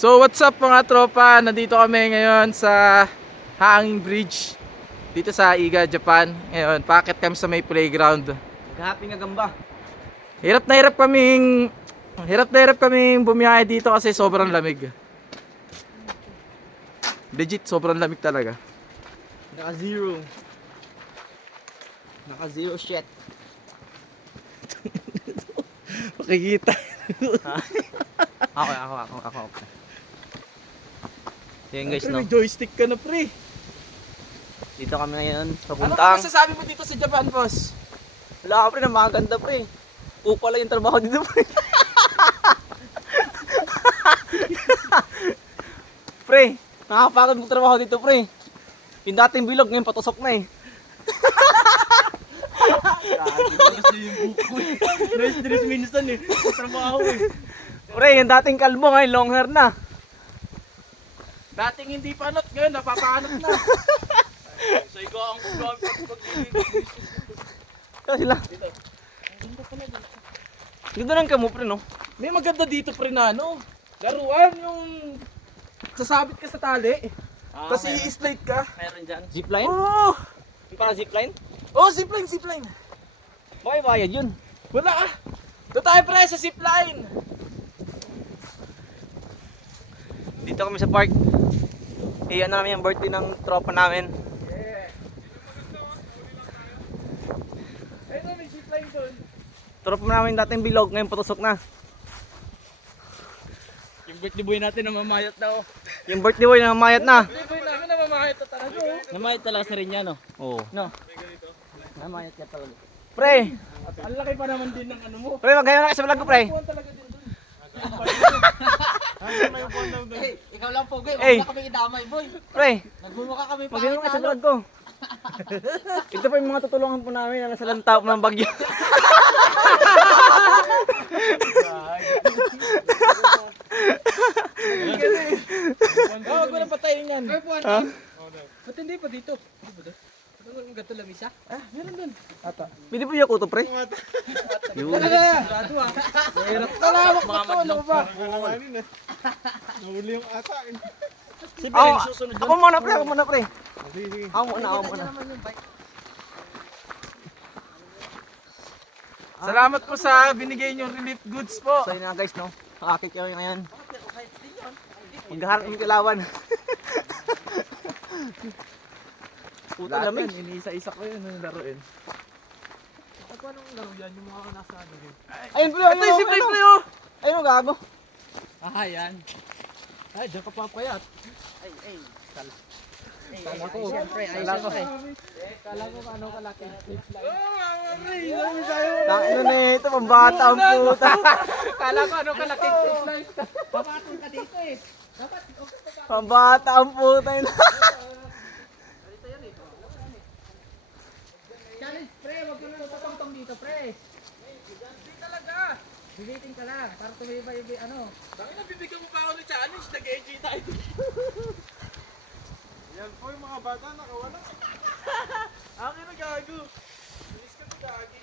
So what's up mga tropa, nandito kami ngayon sa Hanging Bridge dito sa Iga, Japan. Ngayon, paakit kami sa may playground. Happy nga gamba. Hirap na hirap kaming bumiyahe dito kasi sobrang lamig. Legit, sobrang lamig talaga. Naka zero shit. Makikita. Ako. Yan guys, no. May joystick ka na, pre. Dito kami ngayon Ano papuntang. ka masasabi mo dito sa Japan, boss? Wala ka pre, na maganda pre. Upa lang yung trabaho dito pre. Pre, nakakapagod mo trabaho dito pre. Yung dating bilog ngayon patusok na eh. Nice minsan eh. Trabaho eh. Pre, yung dating kalbo ngayon long hair na. Dating hindi panot, ngayon napapanot na. Sa iga ang pag-ibig. Kasi lang. Ganda ng kamo pre no? May maganda dito, pre, na ano, laruan yung sasabit ka sa tali. Tapos i-slide ka. Meron dyan. Zipline? Oo! Yung parang zipline? Oh, zipline. Bakit bayad yun? Wala ah. Doon tayo, pre, sa zipline. Dito kami sa park. Iyan namin yung birthday ng tropa namin. Ayun na, may zipline doon. Tropa namin dating bilog, ngayon patusok na. Yung birthday boy natin na mamayat na oh. Yung birthday boy na mayat na. Birthday boy namin na mamayat na talaga oh. Namayat talaga sa rin yan no? Oo. No? Namayat ka talaga. Pre! Ang laki pa naman din ng ano mo. Pre, magayon na ka sa vlog ko pre. Puwan talaga din doon. Ikaw lang pogi, Hey. wala kami idamay boy. Pre, Nagmumukha kami magayon ka sa vlog ko. Ito pa yung mga tutulungan po namin na nasa lantao ng bagyo. Oh, wag mo na patayin yan. Ha? Ba't hindi pa dito? Ang gato lang isa? Ah, meron doon. Ata. Pwede po yung kuto pre? Yun. Sigurado ah. Mahirap. Nalawak pa to, ano ba? Nahuli yung ata. Ako muna pre, ako muna pre. Ako muna. Salamat po sa binigay niyong relief goods po. So yun na guys no, nakakit kami ngayon. Maghaharap ng kilawan. Puta Lahat lamig. yan, iniisa-isa ko yun yung laruin. Anong laro yan? Yung mga nasa ano rin? Ayun pre, Ito yung zipline pre oh! Ayun gago. Ah, yan. Ay, diyan ka papayat. Kala ko, siyempre, ay siyempre. Kala ko ano kalaki. Ano na ito, pambata ang puta. Kala ko ano kalaking zipline. Papatong ka dito eh. Dapat, Pambata ang puta yun. challenge pre, wag ka na tutong dito pre. Hindi talaga. Bibitin ka lang, para tumibay ano. Bakit nabibigyan mo pa ako ng challenge? Nag-enjoy tayo. Yan po yung mga bata nakawala. Akin na gago. Bilis ka na gagi.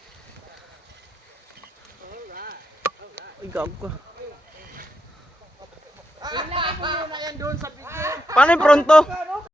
Ay gago ka. Ilagay mo muna yan doon sa video. Paano yung pronto?